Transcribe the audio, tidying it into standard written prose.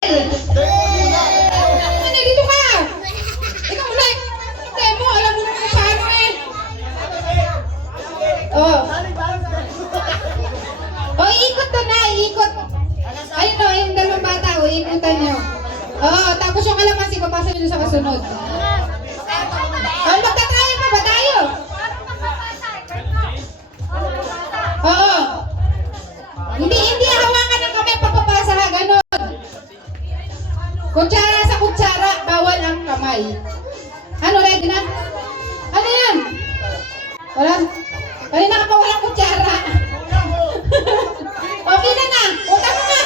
Dito ka! Ikaw muna! Demo, alam mo kung paano eh! Oh. Oh, iikot to na, iikot. Ayun o, yung dalawang bata, o, iikutan nyo. Oh, tapos yung kalamansi, papasa nyo sa kasunod. Oh, magta-try pa ba tayo? Oo. Hindi hawakan ng kamay pagpapasa ha, ganun. Kutsara sa kutsara, bawal ang kamay. Ano, ready na? Ano yan? Wala? Kanina ka pa walang kutsara. Okay na na. O, tama na.